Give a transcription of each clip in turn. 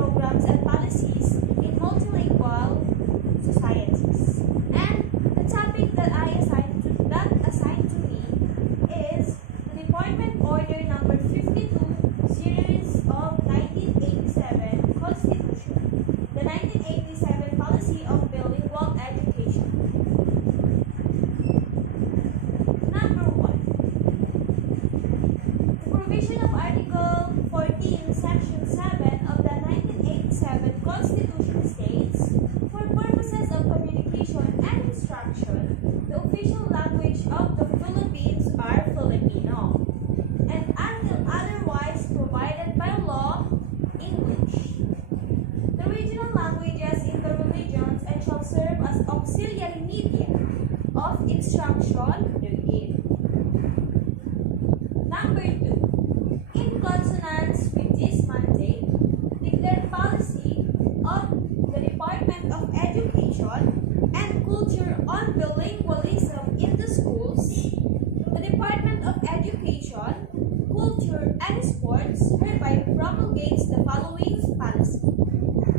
programs and policies in multilingual societies. And the topic that assigned to me is the Department Order number 52, series of 1987 Constitution, the 1987 Policy of Bilingual Education. Number 1. The provision of Article 14, Section 7 of the 1987 Constitution states, for purposes of communication and instruction, the official language of the Philippines are Filipino, and until otherwise provided by law, English. The regional languages in the religions and shall serve as auxiliary media of instruction therein. Number 2. In consonance with this mandate, declared policy of the Department of Education and Culture on bilingualism in the schools, the Department of Education, Culture, and Sports hereby promulgates the following policy.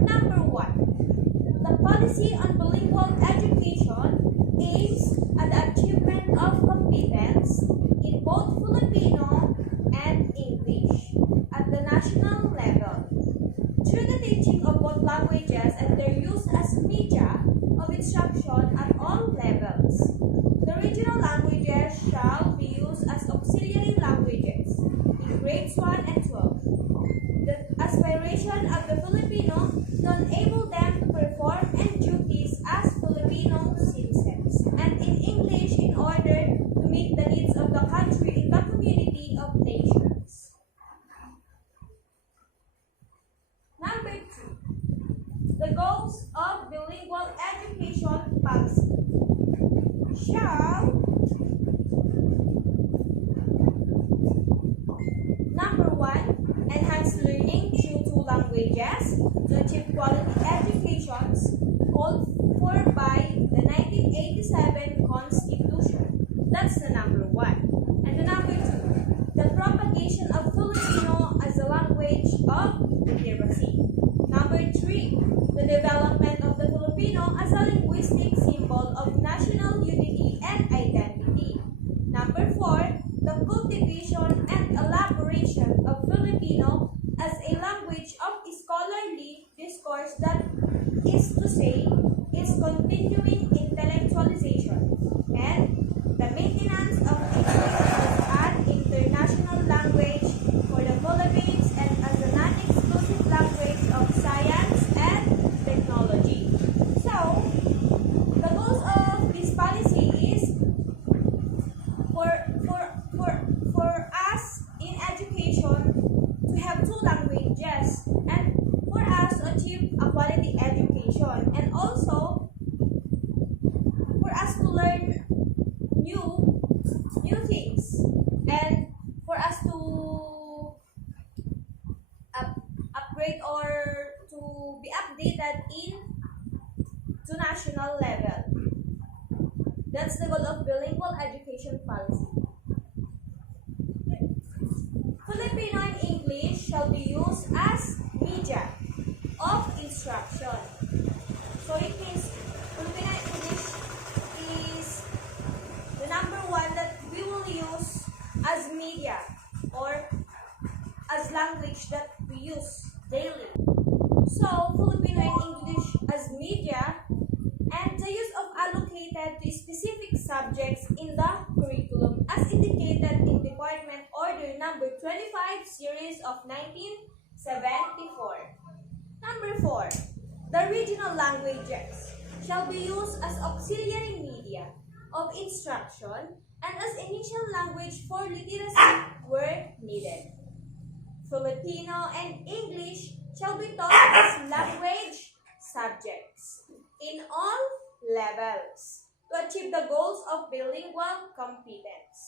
Number 1. The policy on bilingual education aims at the achievement of competence in both Filipino and English at the national level through the teaching of both languages and their use as media of instruction at all levels. The regional languages shall be used as auxiliary languages in grades 1 and 12. The aspiration of the Filipino to enable them to perform and duties as Filipino citizens, and in English in order to meet the needs of the country in the community of nations. Number 2. The goals of bilingual education policy shall Number 1. Enhance learning through two languages to achieve quality educations called for by the 1987 Constitution. That's the number 1. And the number 2. The propagation of Filipino as a language of literacy. Number 3. The development of the Filipino as a linguistic symbol of national unity and identity. Number 4. The cultivation and elaboration of Filipino as a language of scholarly discourse, that is to say, its continuing intellectualization, and the maintenance of English as an international language for the Philippines and as a non-exclusive language of science and technology. So, the goals of this policy is for us in education to have two languages, and for us to achieve a quality education, and also for us to learn new things, and for us to upgrade or to be updated to national level. That's the goal of bilingual education policy. Filipino and English shall be used as media of instruction. So it means Filipino and English is the number 1 that we will use as media or as language that we use daily. So Filipino and English as media, and the use of allocated to specific subjects in the curriculum as indicated in Department Order number 25 series of 1974. Number 4. The regional languages shall be used as auxiliary media of instruction and as initial language for literacy where needed. Filipino and English shall be taught as language subjects in all levels to achieve the goals of bilingual competence.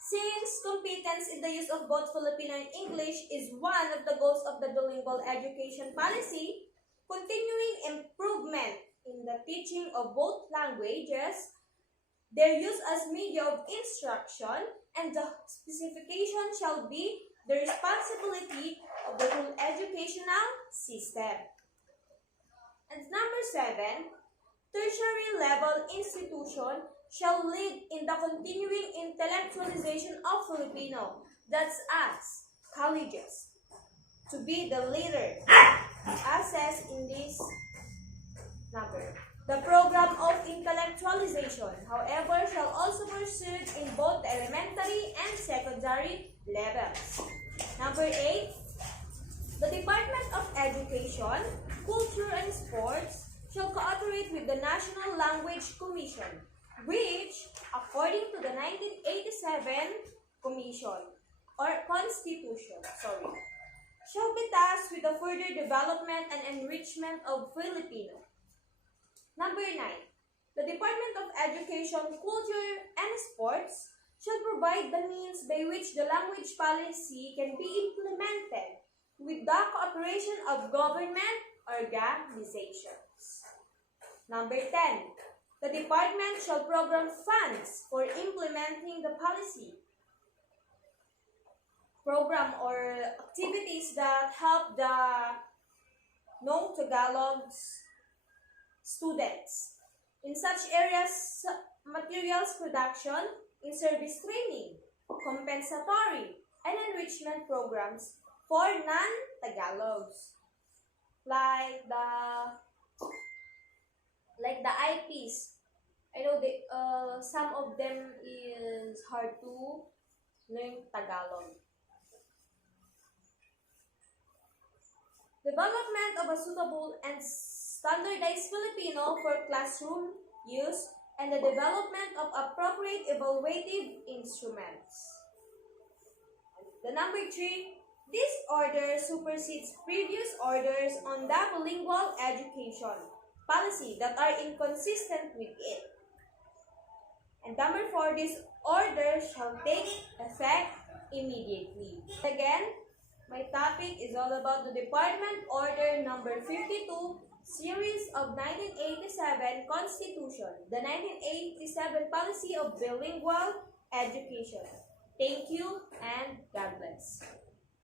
Since competence in the use of both Filipino and English is one of the goals of the bilingual education policy, continuing improvement in the teaching of both languages, their use as media of instruction, and the specification shall be the responsibility of the whole educational system. And number 7, tertiary level institution shall lead in the continuing intellectualization of Filipino, that's us, colleges, to be the leader, as says in this number. The program of intellectualization, however, shall also proceed in both the elementary and secondary levels. Number 8, the Department of Education, Culture and Sports shall cooperate with the National Language Commission, which, according to the 1987 Constitution, shall be tasked with the further development and enrichment of Filipino. Number 9, the Department of Education, Culture and Sports shall provide the means by which the language policy can be implemented with the cooperation of government organizations. Number 10, the department shall program funds for implementing the policy. Program or activities that help the no-Tagalog students in such areas: materials production, in-service training, compensatory, and enrichment programs for non-Tagalogs, like the IPs. I know some of them is hard to learn Tagalog. Development of a suitable and standardized Filipino for classroom use, and the development of appropriate evaluative instruments. The number 3, this order supersedes previous orders on the bilingual education policy that are inconsistent with it. And number 4, this order shall take effect immediately. Again, my topic is all about the Department Order number 52, Series of 1987 Constitution, the 1987 Policy of Bilingual Education. Thank you and God bless.